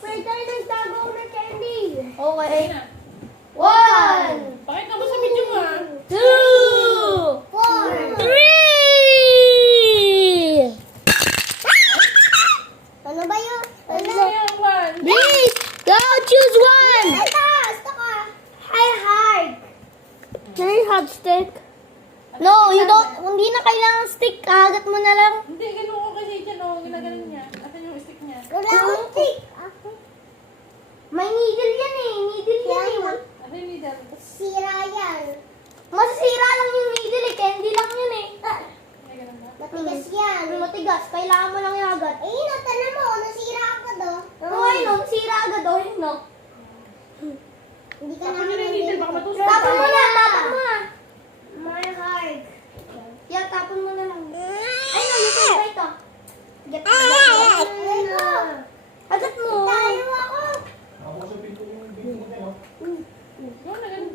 Pwede tayo nagtago ng candy. Okay. Na. 1, Pakita mo sa video mo ah. 2, 4. 3. Ano ba yun? Ano ba yung one? Please, go choose one. Ito! Gusto ko. Hard. Very hot stick. No, you don't. Hindi na kailangan stick. Kagat mo na lang. Hindi, ganun ko kasi dyan oh. Ginaganon niya. Asan yung stick niya? Wala akong stick. May needle yan eh. Needle yan eh. Ano yung needle? Sira yan. Masisira lang yung needle eh. Candy lang yun eh. May ganun ba? Matigas yan. Matigas. Kailangan mo lang iagat. Eh, natanan mo. Nasira ako do. Oo, ayun no. Sira agad o. Yun no. Hindi ka Tapos yun yung needle. Baka matusok. Tapon mo na. Tapon mo na. My heart. Yeah, tapon mo na lang. Ay no, you can try to. Get Agat mo. Tayo ako. Yun na ganun.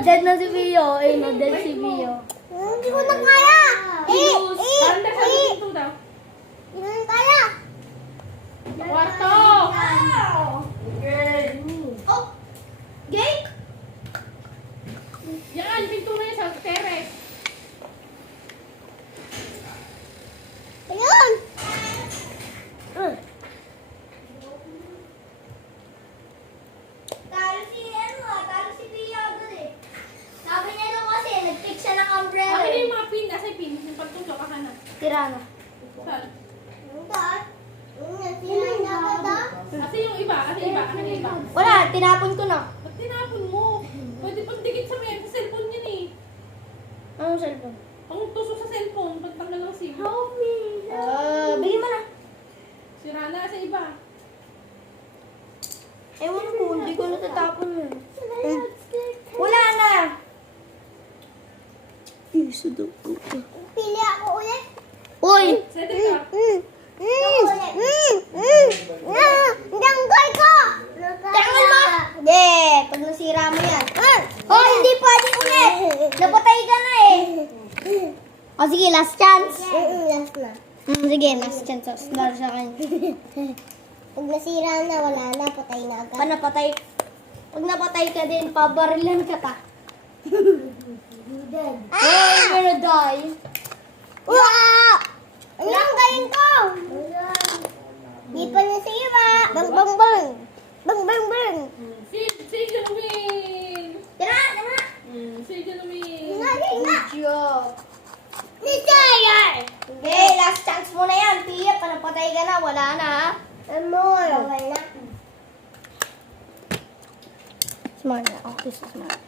Dead na si Pio. Ayun no, dead si Pio. Hindi ko na kaya. Under sa pinto daw. Hindi ko na kaya. Sa kwarto. Oh! Gate? Yan, pinto na yun sa terrace. Ayun. Talo si talo si Pio agad eh. Sabi niya nung kasi, nag-pick siya ng umbrella. Akin na yung mga pin. Nasa yung pin. Yung pagtusok. Akin na. Tira na. Saan? Nasira na ako do. Kasi yung iba. Kasi iba. Akin yung iba. Wala, tinapon ko na. Ba't tinapon mo? Pwede pang dikit sa may sa cellphone yun eh. Anong cellphone? Pang tusok sa cellphone. Pagtanggal ng SIM. Bigyan mo na. Sira na sa iba. Ewan ko, hindi ko natatapon yun. Wala na! Piso daw ko. Pili ako ulit. Uy! Set it up. Danggol ko! Tangal mo! Hindi, pag nasira mo yan. Oh, hindi pwede ulit! Napatay ka na eh! O sige, last chance. Last na. Sige, last chance. Dahil sa akin. Pag nasira na, wala na, patay na agad. Pag napatay, pag napatay ka din, pabarilan ka pa. Dead. Oh, you're gonna die. Wow! Ano ang galing ko? Di pa nasira. Bang, bang, bang. Bang, bang, bang. Say gonna win. Tira, tira. Say gonna win. Nga, nga. Good job. Nisaya! Hindi, last chance mo na yan. Pia, pag napatay ka na, wala na ha. Amor. Wala. Smart na. Oh, this is smart.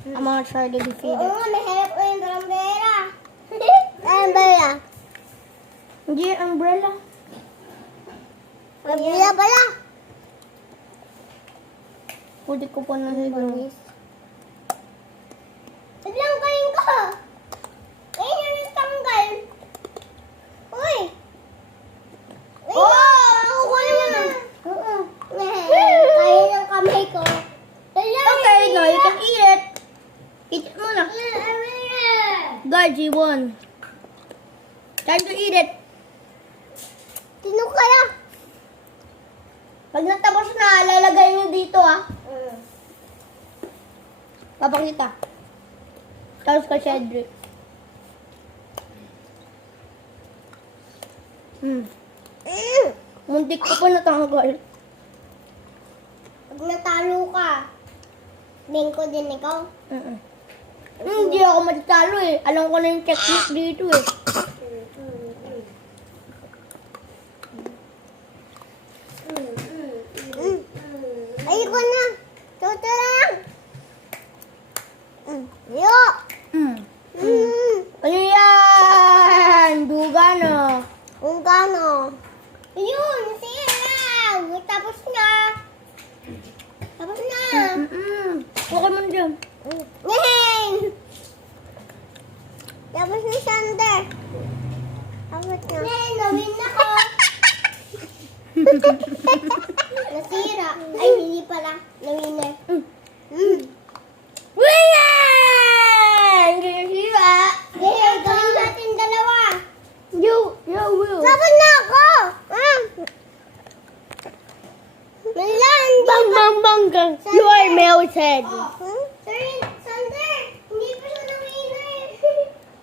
I'm gonna try to defeat Oo it. nga, nahanap ko yung barambera. Barambera. Hindi, umbrella. Barambera pala. Pwede ko pa na siguro. Biglang galing ko. Ayun yung nagtanggal. Uy! Oh! Ako naman na. Oo. Kaya ng kamay ko. Okay, now you can eat it. Eat it muna. God, you won. Time to eat it. Sino kaya? Pag natapos na, lalagay nyo dito ah. Papakita. Tapos ka, Cedric. Muntik ko pa natanggal. Pag natalo ka, bengko din ikaw. Hindi ako matatalo eh. Alam ko na yung technique dito eh. Ayoko na. Toto lang. Yo! Ano yan? Duga na. Kung gano. Ayun, nasira. Tapos na. Tapos na. Okay mo dyan. Ngayon. Tapos na, Sander. Tapos na. Ngayon, nawin na ko. Nasira. Ay, hindi pala. Nawin na. Winner! Hindi na siya. Ngayon, gawin natin dalawa. You will. Tapos na! melted. Hmm? Sander, hindi pa siya nawinner.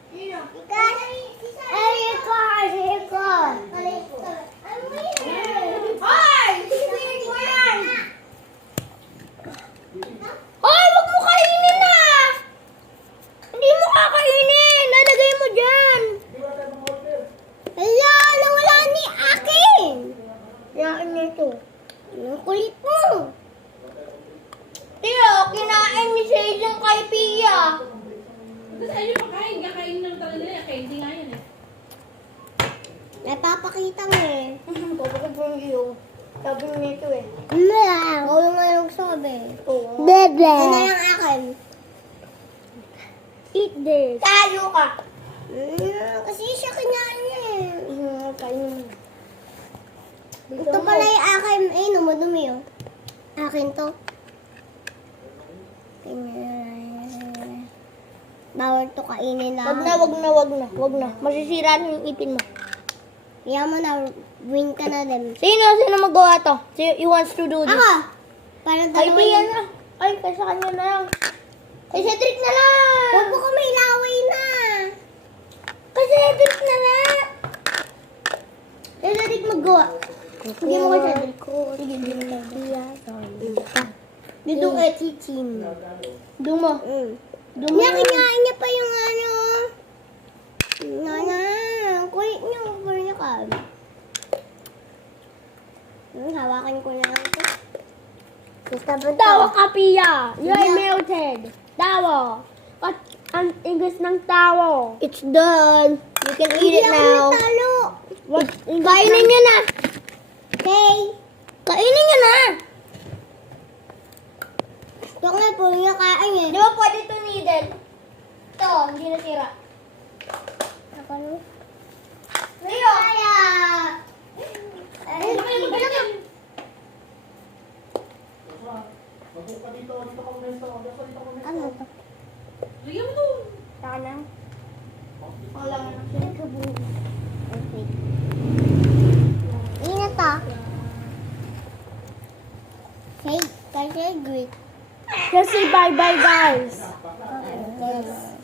Sino? Erika, Erika. I'm winner. Hoy! Spirit mo yan! Hoy! Wag mo kainin na! Hindi mo kakainin! Lalagay mo dyan! Hala, nawala ni akin. Kinain niya ito. Ang kulit mo. Tio, kinain ni Sage yung kay Pia. Kasi ayaw pakain. Kakain lang talaga nila. Candy nga yan eh. Napapakita mo eh. Bakit mo yung sabi niya ito eh. Wala. Oo nga yung sabi. Oo. Bebe. Ano yung akin? Eat this. Tayo ka. Kasi siya kinain eh. Kainin mo. Ito pala yung akin. Eh, numadumi oh. Akin to. Bawal to kainin na. Wag na. Masisira na yung ipin mo. Kaya mo na, win ka na din. Sino magawa to? You wants to do this? Ako! Parang Kay dalawa Pia yun. na. Ay, kaysa kanya na lang. Kay Cedric na lang. Huwag mo kami laway na. Kay Cedric na lang. Kaya Cedric magawa. Sige mo kay Cedric. Sige, dito kay Chichin. Dumo. Niya, kinain niya pa yung ano. Nana, kulit niyo. Kulit niyo ka. Hawakan ko na lang ito. Tawa ka, Pia. You're melted. Tawa. At ang ingos ng tawa. It's done. You can eat Hindi it ako now. natalo. Kainin niyo na. Okay. Kainin niyo na. Ito nga po yung kain eh. Di ba pwede ito needle? Ito, hindi nasira. Ako no? Leo! Kaya. Ano to? Lagyan mo doon. Saka na. Wala na. Okay. Ingat ah. Hey, kasi great. Just say bye-bye, guys. Yes.